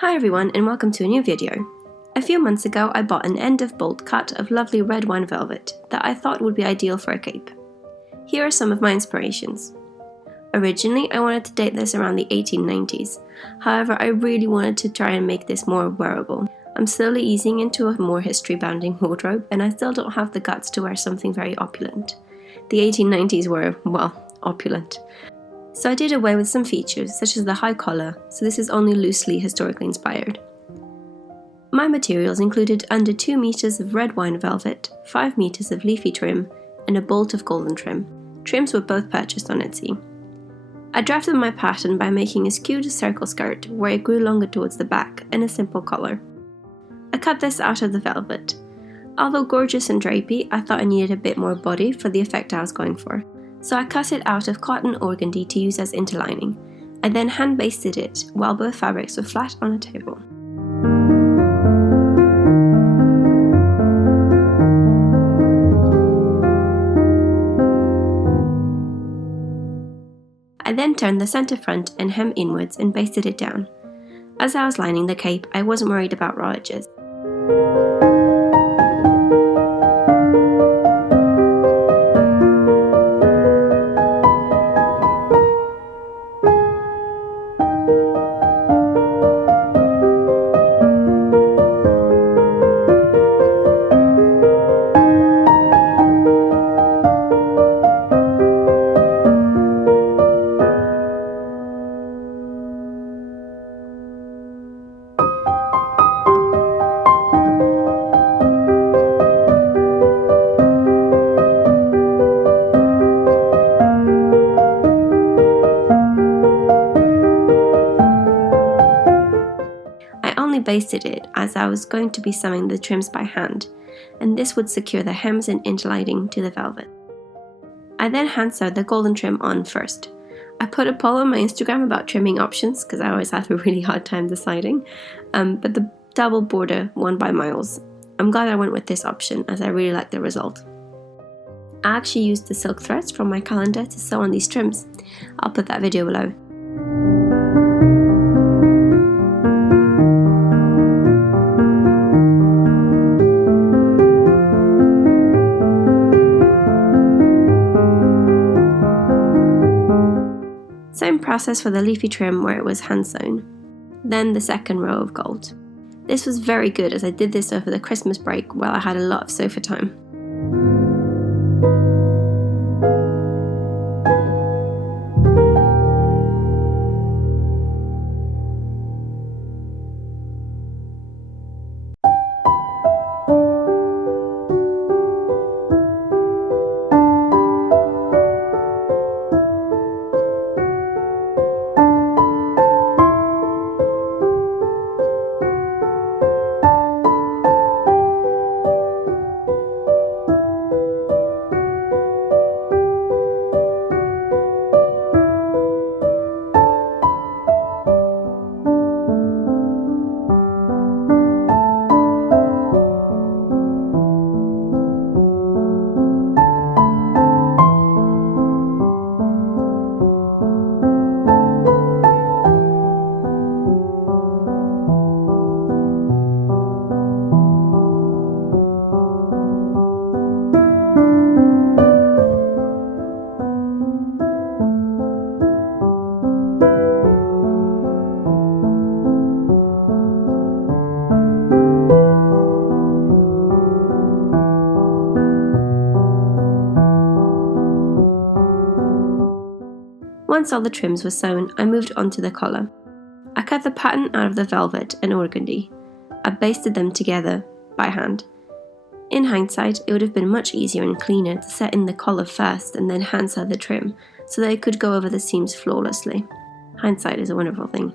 Hi everyone and welcome to a new video. A few months ago I bought an end of bolt cut of lovely red wine velvet that I thought would be ideal for a cape. Here are some of my inspirations. Originally I wanted to date this around the 1890s, however I really wanted to try and make this more wearable. I'm slowly easing into a more history-bounding wardrobe and I still don't have the guts to wear something very opulent. The 1890s were, well, opulent. So I did away with some features such as the high collar, so this is only loosely historically inspired. My materials included under 2 meters of red wine velvet, 5 meters of leafy trim, and a bolt of golden trim. Trims were both purchased on Etsy. I drafted my pattern by making a skewed circle skirt where it grew longer towards the back and a simple collar. I cut this out of the velvet. Although gorgeous and drapey, I thought I needed a bit more body for the effect I was going for. So I cut it out of cotton organdy to use as interlining. I then hand basted it while both fabrics were flat on a table. I then turned the centre front and hem inwards and basted it down. As I was lining the cape, I wasn't worried about raw edges. Basted it as I was going to be sewing the trims by hand, and this would secure the hems and interlining to the velvet. I then hand sewed the golden trim on first. I put a poll on my Instagram about trimming options because I always have a really hard time deciding, but the double border won by miles. I'm glad I went with this option as I really like the result. I actually used the silk threads from my calendar to sew on these trims. I'll put that video below. Same process for the leafy trim where it was hand sewn. Then the second row of gold. This was very good as I did this over the Christmas break while I had a lot of sofa time. Once all the trims were sewn, I moved on to the collar. I cut the pattern out of the velvet and organdy. I basted them together by hand. In hindsight, it would have been much easier and cleaner to set in the collar first and then hand sew the trim, so that it could go over the seams flawlessly. Hindsight is a wonderful thing.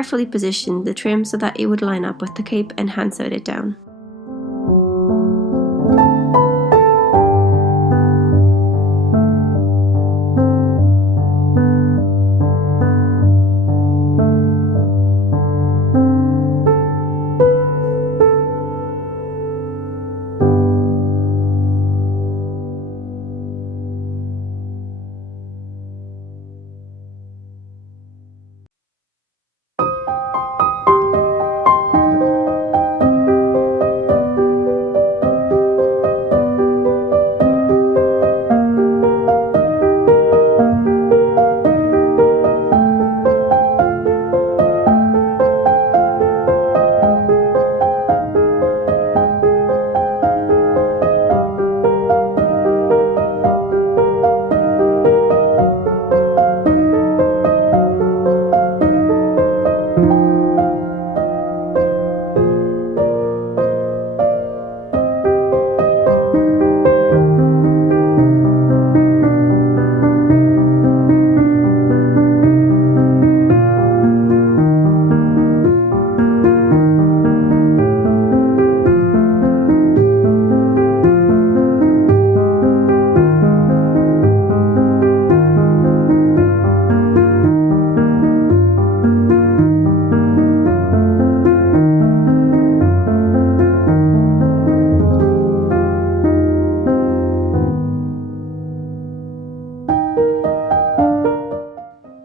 carefully positioned the trim so that it would line up with the cape and hand sewed it down.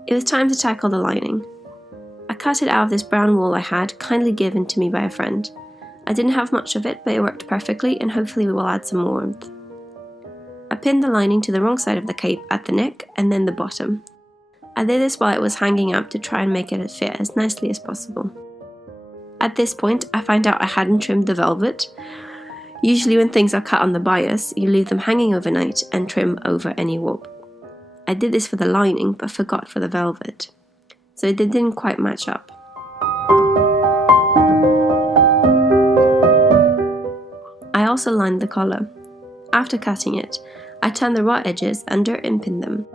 It was time to tackle the lining. I cut it out of this brown wool I had, kindly given to me by a friend. I didn't have much of it, but it worked perfectly and hopefully we will add some more warmth. I pinned the lining to the wrong side of the cape at the neck and then the bottom. I did this while it was hanging up to try and make it fit as nicely as possible. At this point, I found out I hadn't trimmed the velvet. Usually when things are cut on the bias, you leave them hanging overnight and trim over any warp. I did this for the lining but forgot for the velvet, so it didn't quite match up. I also lined the collar. After cutting it, I turned the raw edges under and pinned them.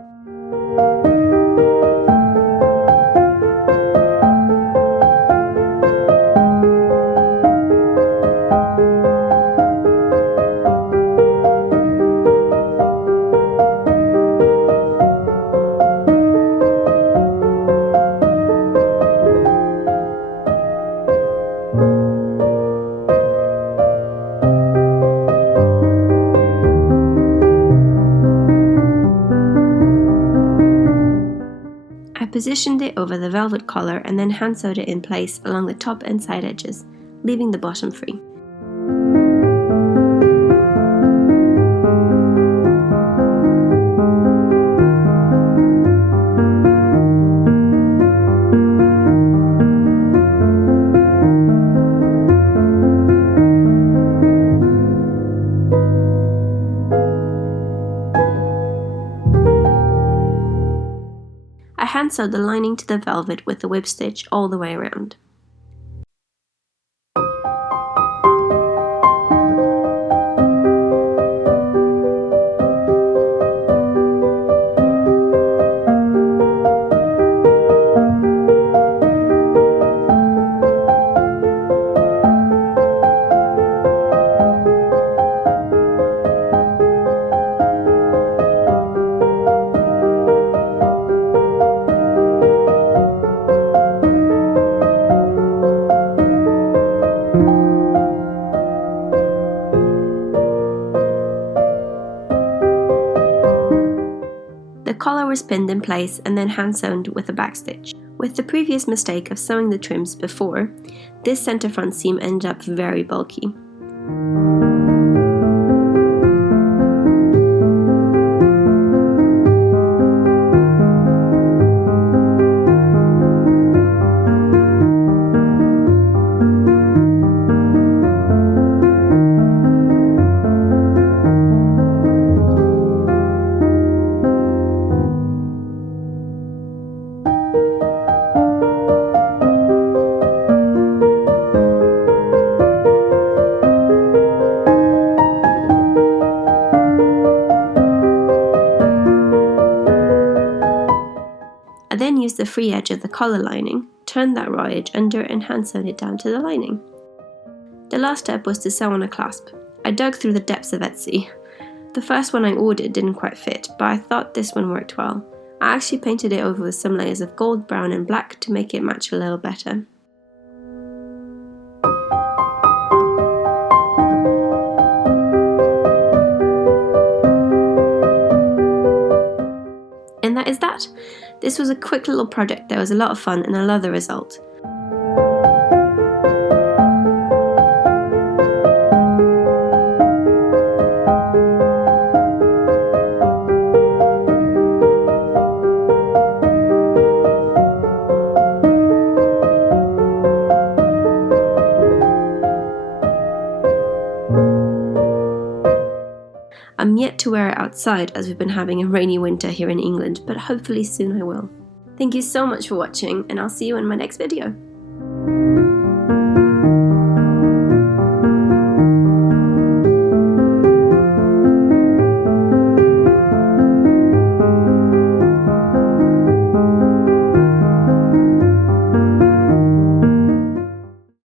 I positioned it over the velvet collar and then hand sewed it in place along the top and side edges, leaving the bottom free. I hand sewed the lining to the velvet with the whip stitch all the way around. The collar was pinned in place and then hand sewn with a backstitch. With the previous mistake of sewing the trims before, this centre front seam ended up very bulky. I then used the free edge of the collar lining turned that raw edge under and hand sewn it down to the lining. The last step was to sew on a clasp. I dug through the depths of Etsy. The first one I ordered didn't quite fit, but I thought this one worked well. I actually painted it over with some layers of gold, brown and black to make it match a little better. And that is that. This was a quick little project that was a lot of fun and I love the result. I'm yet to wear it outside as we've been having a rainy winter here in England, but hopefully soon I will. Thank you so much for watching and I'll see you in my next video.